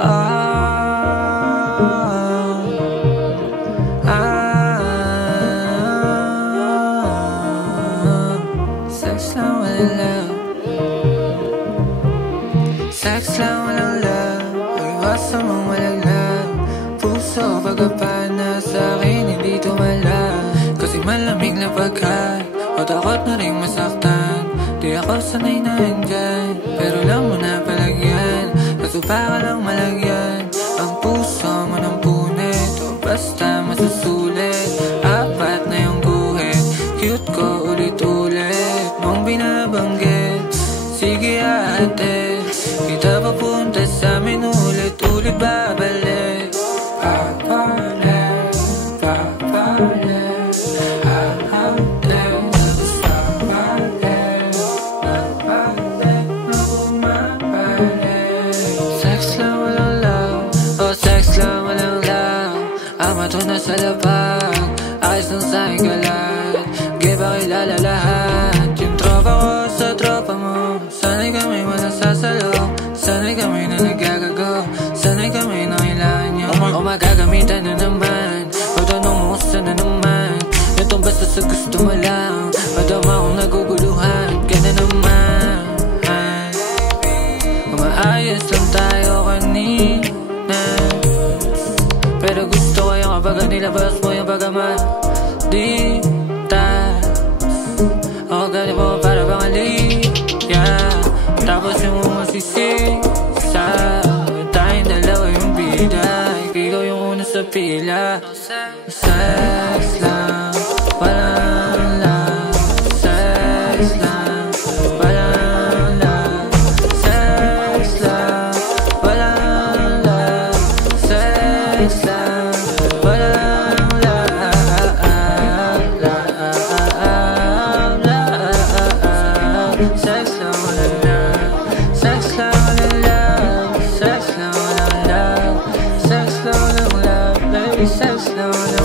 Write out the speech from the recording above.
Sex lang walang love. Sex lang walang love. Iwasan mong malaglag. Puso pagkapana sa'kin hindi tumala. Kasi malamig na pagkat o takot na rin masaktan. Di ako sanay na andyan, pero lang mo na palagyan. Kaso baka lang malagyan ang puso mo ng punit. O basta masusulit. Apat na yung guhit, cute ko ulit-ulit mong binabanggit. Sige ate, kita papunta sa amin ulit-ulit babalik. Babalik, babalik, sex lang walang love. Oh, sex lang walang love. Ama to na sa labag, ayos ng sa'king galat. Give pakilala lahat, yung tropa ko sa tropa mo. Sana'y kami walang sasalo, sana'y kami na nagagago, sana'y kami na kailangan nyo. O magagamitan na naman, pagtanong mo saan na naman. Itong basta sa gusto mo lang, madama akong naguguluhan. Kaya na naman, umaayos lang tayo kanina, pero gusto ko yung kapag nilabas mo yung pagamat. Di tas ako galing mo para bang aliyah. Tapos yung masisisa, tayong dalawa yung bida. Ikaw yung una sa pila. Sex lang walang love. Sex lang walang love. Sex lang walang love. Sex lang walang love. Sex lang walang love. Sex lang walang love. Sex lang walang love. Sex lang walang love. Baby, sex lang walang love.